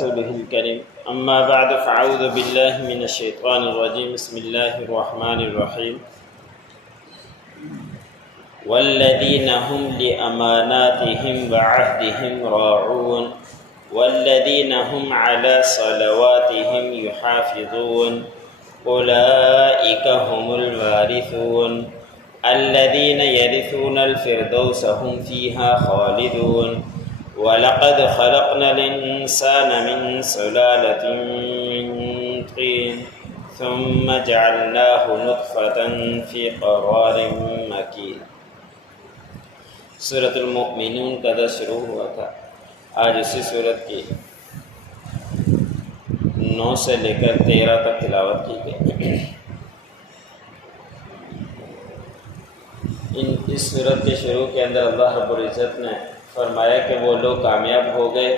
رسوله الكريم أما بعد فأعوذ بالله من الشيطان الرجيم بسم الله الرحمن الرحيم والذين هم لأماناتهم وعهدهم راعون والذين هم على صلواتهم يحافظون أولئك هم الوارثون الذين يرثون الفردوس هم فيها خالدون وَلَقَدْ خَلَقْنَا الْإِنسَانَ مِنْ سُلَالَةٍ مِنْ طِينٍ ثُمَّ جَعَلْنَاهُ نُطْفَةً فِي قَرَارٍ مَكِينٍ۔ سورۃ المؤمنون کا درس شروع ہوا تھا۔ آج اسی سورت کی 9 سے لے کر 13 تک تلاوت کی گئی۔ اس سورت کے شروع کے اندر اللہ رب العزت نے فرمایا کہ وہ لوگ کامیاب ہو گئے۔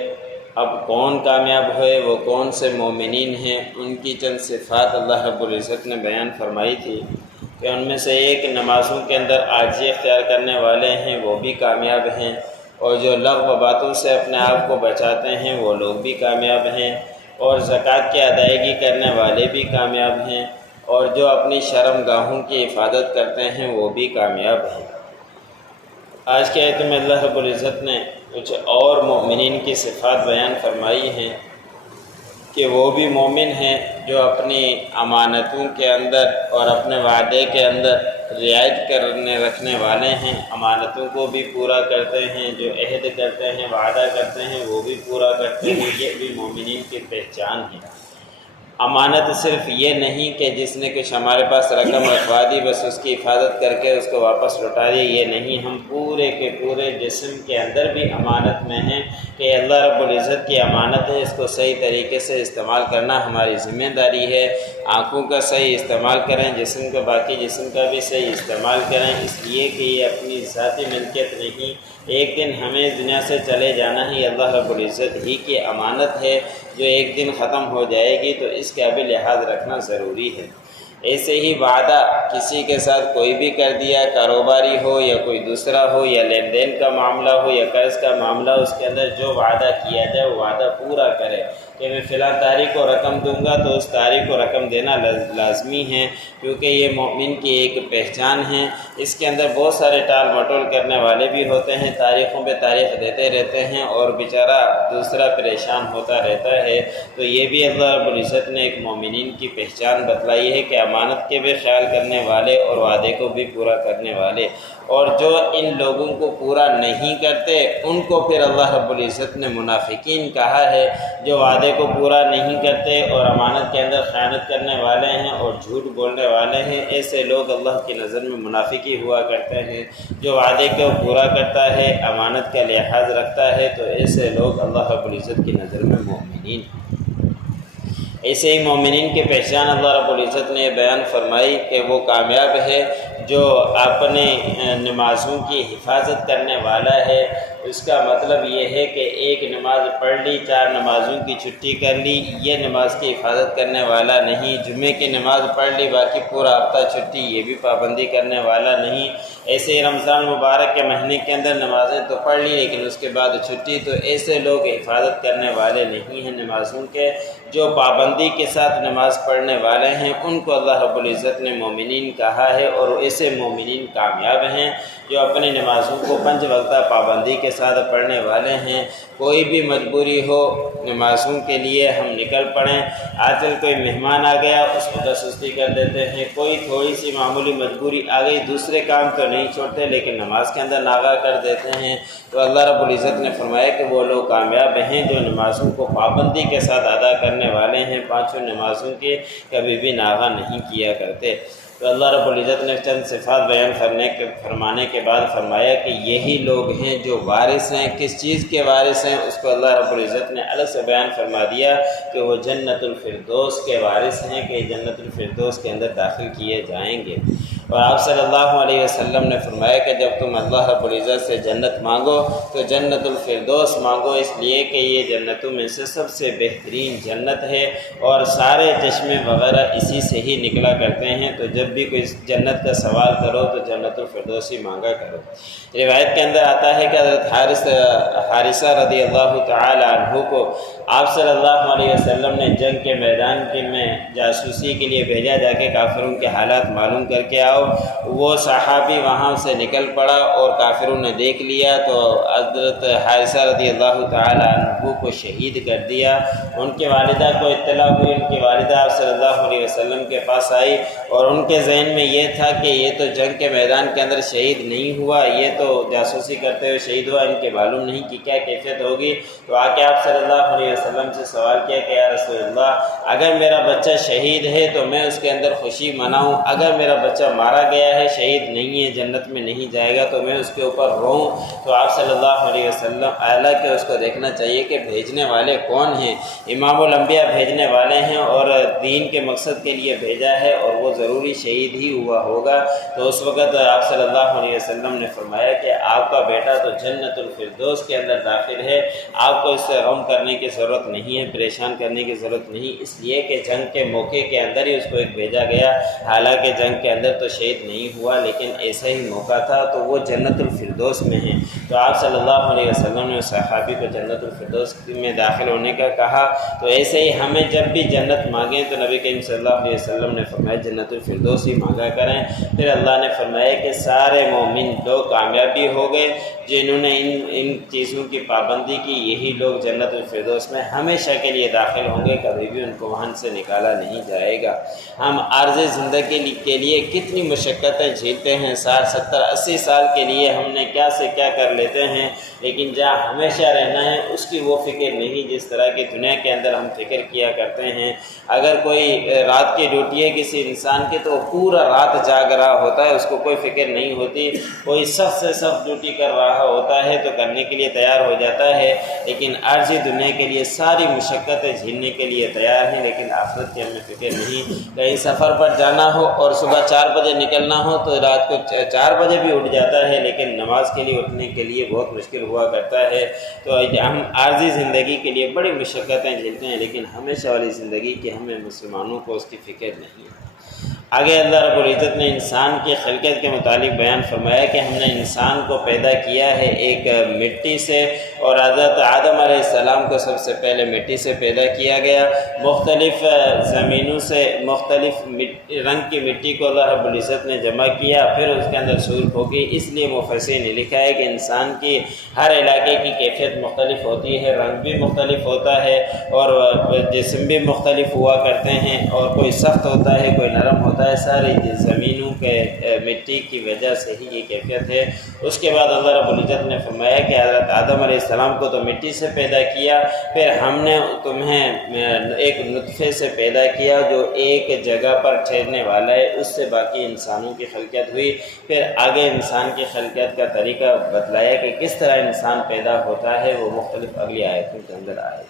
اب کون کامیاب ہوئے، وہ کون سے مومنین ہیں، ان کی چند صفات اللہ رب العزت نے بیان فرمائی تھی کہ ان میں سے ایک نمازوں کے اندر عاجزی اختیار کرنے والے ہیں، وہ بھی کامیاب ہیں، اور جو لغو باتوں سے اپنے آپ کو بچاتے ہیں وہ لوگ بھی کامیاب ہیں، اور زکوٰۃ کی ادائیگی کرنے والے بھی کامیاب ہیں، اور جو اپنی شرم گاہوں کی حفاظت کرتے ہیں وہ بھی کامیاب ہیں۔ آج کے آیت میں اللہ رب العزت نے کچھ اور مومنین کی صفات بیان فرمائی ہیں کہ وہ بھی مومن ہیں جو اپنی امانتوں کے اندر اور اپنے وعدے کے اندر رعایت کرنے رکھنے والے ہیں، امانتوں کو بھی پورا کرتے ہیں، جو عہد کرتے ہیں، وعدہ کرتے ہیں وہ بھی پورا کرتے ہیں۔ یہ بھی مومنین کی پہچان ہے۔ امانت صرف یہ نہیں کہ جس نے کچھ ہمارے پاس رقم رکھوا دی بس اس کی حفاظت کر کے اس کو واپس لوٹا دیا، یہ نہیں، ہم پورے کے پورے جسم کے اندر بھی امانت میں ہیں کہ اللہ رب العزت کی امانت ہے، اس کو صحیح طریقے سے استعمال کرنا ہماری ذمہ داری ہے۔ آنکھوں کا صحیح استعمال کریں، جسم کا باقی جسم کا بھی صحیح استعمال کریں، اس لیے کہ یہ اپنی ذاتی ملکیت نہیں، ایک دن ہمیں دنیا سے چلے جانا ہی اللہ رب العزت ہی کی امانت ہے جو ایک دن ختم ہو جائے گی، تو اس کا بھی لحاظ رکھنا ضروری ہے۔ ایسے ہی وعدہ کسی کے ساتھ کوئی بھی کر دیا، کاروباری ہو یا کوئی دوسرا ہو یا لین دین کا معاملہ ہو یا قرض کا معاملہ، اس کے اندر جو وعدہ کیا جائے وہ وعدہ پورا کرے کہ میں فلاں تاریخ کو رقم دوں گا تو اس تاریخ کو رقم دینا لازمی ہے، کیونکہ یہ مومن کی ایک پہچان ہے۔ اس کے اندر بہت سارے ٹال مٹول کرنے والے بھی ہوتے ہیں، تاریخوں پہ تاریخ دیتے رہتے ہیں اور بیچارہ دوسرا پریشان ہوتا رہتا ہے، تو یہ بھی اللہ رب العزت نے ایک مومنین کی پہچان بتلائی ہے کہ امانت کے بھی خیال کرنے والے اور وعدے کو بھی پورا کرنے والے، اور جو ان لوگوں کو پورا نہیں کرتے ان کو پھر اللہ رب العزت نے منافقین کہا ہے، جو وعدے کو پورا نہیں کرتے اور امانت کے اندر خیانت کرنے والے ہیں اور جھوٹ بولنے والے ہیں، ایسے لوگ اللہ کی نظر میں منافقی ہوا کرتے ہیں۔ جو وعدے کو پورا کرتا ہے، امانت کا لحاظ رکھتا ہے، تو ایسے لوگ اللہ رب العزت کی نظر میں مومنین ہیں۔ ایسے ہی مومنین کی پہچان اللہ رب العزت نے بیان فرمائی کہ وہ کامیاب ہے جو اپنے نمازوں کی حفاظت کرنے والا ہے۔ اس کا مطلب یہ ہے کہ ایک نماز پڑھ لی، 4 نمازوں کی چھٹی کر لی، یہ نماز کی حفاظت کرنے والا نہیں۔ جمعے کی نماز پڑھ لی، باقی پورا ہفتہ چھٹی، یہ بھی پابندی کرنے والا نہیں۔ ایسے ہی رمضان مبارک کے مہینے کے اندر نمازیں تو پڑھ لی لیکن اس کے بعد چھٹی، تو ایسے لوگ حفاظت کرنے والے نہیں ہیں نمازوں کے۔ جو پابندی کے ساتھ نماز پڑھنے والے ہیں ان کو اللہ رب العزت نے مومنین کہا ہے، اور ایسے مومنین کامیاب ہیں جو اپنی نمازوں کو 5 وقتہ پابندی کے ساتھ پڑھنے والے ہیں۔ کوئی بھی مجبوری ہو نمازوں کے لیے ہم نکل پڑیں، آج کل کوئی مہمان آ گیا اس کو سستی کر دیتے ہیں، کوئی تھوڑی سی معمولی مجبوری آ گئی، دوسرے کام تو نہیں چھوڑتے لیکن نماز کے اندر ناغہ کر دیتے ہیں، تو اللہ رب العزت نے فرمایا کہ وہ لوگ کامیاب ہیں جو نمازوں کو پابندی کے ساتھ ادا کرنے والے ہیں، 5 نمازوں کے کبھی بھی ناغہ نہیں کیا کرتے۔ تو اللہ رب العزت نے چند صفات بیان فرمانے کے بعد فرمایا کہ یہی لوگ ہیں جو وارث ہیں۔ کس چیز کے وارث ہیں اس کو اللہ رب العزت نے الگ سے بیان فرما دیا کہ وہ جنت الفردوس کے وارث ہیں، کہ جنت الفردوس کے اندر داخل کیے جائیں گے۔ اور آپ صلی اللہ علیہ وسلم نے فرمایا کہ جب تم اللہ رب العزت سے جنت مانگو تو جنت الفردوس مانگو، اس لیے کہ یہ جنتوں میں سے سب سے بہترین جنت ہے اور سارے چشمے وغیرہ اسی سے ہی نکلا کرتے ہیں۔ تو جب بھی کوئی جنت کا سوال کرو تو جنت الفردوس ہی مانگا کرو۔ روایت کے اندر آتا ہے کہ حضرت حارثہ رضی اللہ تعالی عنہ کو آپ صلی اللہ علیہ وسلم نے جنگ کے میدان میں جاسوسی کے لیے بھیجا، جا کے کافروں کے حالات معلوم کر کے آؤ۔ وہ صحابی وہاں سے نکل پڑا اور کافروں نے دیکھ لیا تو حضرت حارثہ رضی اللہ تعالی عنہ کو شہید کر دیا۔ ان کی والدہ کو اطلاع ہوئی، ان کی والدہ آپ صلی اللہ علیہ وسلم کے پاس آئی اور ان کے ذہن میں یہ تھا کہ یہ تو جنگ کے میدان کے اندر شہید نہیں ہوا، یہ تو جاسوسی کرتے ہوئے شہید ہوا، ان کے معلوم نہیں کہ کیا کیفیت ہوگی۔ تو آ کے آپ صلی اللہ علیہ وسلم سے سوال کیا کہ یا رسول اللہ، اگر میرا بچہ شہید ہے تو میں اس کے اندر خوشی مناؤں، اگر میرا بچہ مارا گیا ہے، شہید نہیں ہے، جنت میں نہیں جائے گا، تو میں اس کے اوپر روؤں؟ تو آپ صلی اللہ علیہ وسلم حالانکہ اس کو دیکھنا چاہیے کہ بھیجنے والے کون ہیں، امام الانبیاء بھیجنے والے ہیں اور دین کے مقصد کے لیے بھیجا ہے اور وہ ضروری شہید ہی ہوا ہوگا۔ تو اس وقت آپ صلی اللہ علیہ وسلم نے فرمایا کہ آپ کا بیٹا تو جنت الفردوس کے اندر داخل ہے، آپ کو اس سے غم کرنے کی ضرورت نہیں ہے، پریشان کرنے کی ضرورت نہیں، اس لیے کہ جنگ کے موقع کے اندر ہی اس کو ایک بھیجا گیا، حالانکہ جنگ کے اندر تو شہید نہیں ہوا لیکن ایسا ہی موقع تھا تو وہ جنت الفردوس میں ہیں۔ تو آپ صلی اللہ علیہ وسلم نے صحابی کو جنت الفردوس میں داخل ہونے کا کہا۔ تو ایسے ہی ہمیں جب بھی جنت مانگیں تو نبی کریم صلی اللہ علیہ وسلم نے فرمایا جنت الفردوس ہی مانگا کریں۔ پھر اللہ نے فرمایا کہ سارے مومن لوگ کامیابی ہو گئے جنہوں نے ان چیزوں کی پابندی کی، یہی لوگ جنت الفردوس میں ہمیشہ کے لیے داخل ہوں گے، کبھی بھی ان کو وہاں سے نکالا نہیں جائے گا۔ ہم عارضی زندگی کے لیے کتنی مشقتیں جھیلتے ہیں، 60 70 80 سال کے لیے ہم نے کیا سے کیا کر لیتے ہیں، لیکن جہاں ہمیشہ رہنا ہے اس کی وہ فکر نہیں جس طرح کی دنیا کے اندر ہم فکر کیا کرتے ہیں۔ اگر کوئی رات کی ڈیوٹی ہے کسی انسان کی تو پورا رات جاگ رہا ہوتا ہے، اس کو کوئی فکر نہیں ہوتی، کوئی سخت سے سخت ڈیوٹی کر رہا ہوتا ہے تو کرنے کے لیے تیار ہو جاتا ہے، لیکن عارضی دنیا کے لیے ساری مشقتیں جھیلنے کے لیے تیار ہیں، لیکن آخرت کی ہمیں فکر نہیں۔ کہیں سفر پر جانا ہو اور صبح 4 بجے نکلنا ہو تو رات کو 4 بجے بھی اٹھ جاتا ہے، لیکن نماز کے لیے اٹھنے کے لیے بہت مشکل ہوا کرتا ہے۔ تو ہم عارضی زندگی کے لیے بڑی مشقتیں جھیلتے ہیں، لیکن ہمیشہ والی زندگی کی ہمیں مسلمانوں کو اس کی فکر نہیں ہے۔ آگے اللہ رب العزت نے انسان کی خلقت کے متعلق بیان فرمایا کہ ہم نے انسان کو پیدا کیا ہے ایک مٹی سے، اور حضرت آدم علیہ السلام کو سب سے پہلے مٹی سے پیدا کیا گیا۔ مختلف زمینوں سے مختلف رنگ کی مٹی کو اللہ رب العزت نے جمع کیا، پھر اس کے اندر سور پھونکی۔ اس لیے مفسرین نے لکھا ہے کہ انسان کی ہر علاقے کی کیفیت مختلف ہوتی ہے، رنگ بھی مختلف ہوتا ہے اور جسم بھی مختلف ہوا کرتے ہیں، اور کوئی سخت ہوتا ہے کوئی نرم ہوتا ہے، ساری زمینوں کے مٹی کی وجہ سے ہی یہ کیفیت ہے۔ اس کے بعد اللہ رب العزت نے فرمایا کہ حضرت آدم علیہ السلام کو تو مٹی سے پیدا کیا، پھر ہم نے تمہیں ایک نطفے سے پیدا کیا جو ایک جگہ پر ٹھہرنے والا ہے، اس سے باقی انسانوں کی خلقت ہوئی۔ پھر آگے انسان کی خلقت کا طریقہ بتلایا کہ کس طرح انسان پیدا ہوتا ہے، وہ مختلف اگلی آیتوں کے اندر آئے۔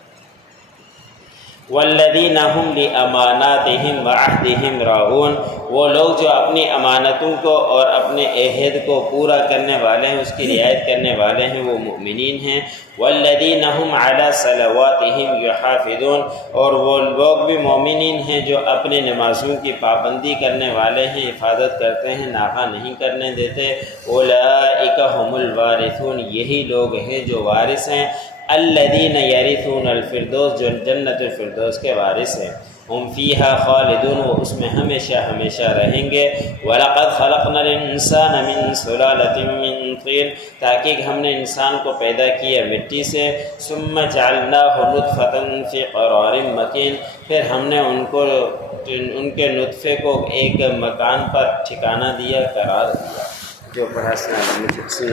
والذین هم لاماناتهم وعہدهم راعون، وہ لوگ جو اپنی امانتوں کو اور اپنے عہد کو پورا کرنے والے ہیں، اس کی رعایت کرنے والے ہیں، وہ مؤمنین ہیں۔ والذین هم علی صلواتهم یحافظون، اور وہ لوگ بھی مومنین ہیں جو اپنی نمازوں کی پابندی کرنے والے ہیں، حفاظت کرتے ہیں، ناغہ نہیں کرنے دیتے۔ اولئک هم الوارثون، یہی لوگ ہیں جو وارث ہیں، الذین یرثون الفردوس، جو جنت الفردوس کے وارث ہیں۔ ہم فیہا خالدون، وہ اس میں ہمیشہ ہمیشہ رہیں گے۔ وَلَقَدْ خَلَقْنَا الْإِنسَانَ مِنْ سُلَالَةٍ مِّن طِينٍ، تاکہ ہم نے انسان کو پیدا کیا مٹی سے۔ ثُمَّ جَعَلْنَاهُ نُطْفَةً فِي قَرَارٍ مَّكِينٍ، پھر ہم نے ان کے نطفے کو ایک مکان پر ٹھکانہ دیا، قرار دیا۔ جو پڑھا